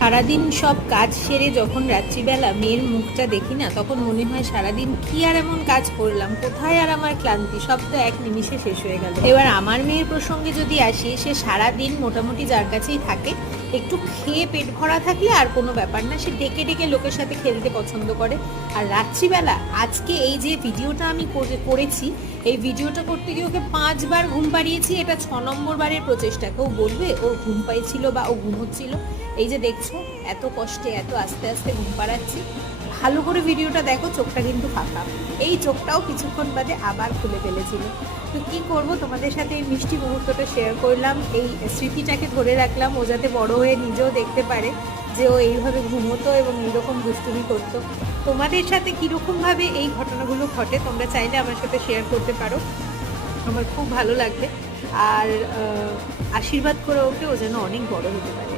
সারাদিন সব কাজ সেরে যখন রাত্রিবেলা মেয়ের মুখটা দেখি না, তখন মনে হয় সারাদিন কি আর এমন কাজ করলাম, কোথায় আর আমার ক্লান্তি, সব তো এক নিমিষে শেষ হয়ে গেল। এবার আমার মেয়ের প্রসঙ্গে যদি আসি, সে সারাদিন মোটামুটি যার কাছেই থাকে, একটু খেয়ে পেট ভরা থাকলে আর কোনো ব্যাপার না, সে ডেকে ডেকে লোকের সাথে খেলতে পছন্দ করে। আর রাত্রিবেলা আজকে এই যে ভিডিওটা আমি করেছি, এই ভিডিওটা করতে গিয়ে ওকে 5 বার ঘুম পাড়িয়েছি। এটা 6 নম্বর বারের প্রচেষ্টা। কেউ বলবে ও ঘুম পাইছিল বা ও ঘুমোচ্ছিল? এই যে দেখছো, এত কষ্টে এত আস্তে আস্তে ঘুম পাড়াচ্ছি। ভালো করে ভিডিওটা দেখো, চোখটা কিন্তু ফাঁকা। এই চোখটাও কিছুক্ষণ বাদে আবার খুলে ফেলেছিল। তো কী করবো, তোমাদের সাথে এই মিষ্টি মুহূর্তটা শেয়ার করলাম, এই স্মৃতিটাকে ধরে রাখলাম, ও যাতে বড় হয়ে নিজেও দেখতে পারে যে ও এইভাবে ঘুমোতো এবং এইরকম দুষ্টুমি করতো। তোমাদের সাথে কীরকমভাবে এই ঘটনাগুলো ঘটে তোমরা চাইলে আমার সাথে শেয়ার করতে পারো, আমার খুব ভালো লাগবে। আর আশীর্বাদ করে ওকে, ও যেন অনেক বড় হতে পারে।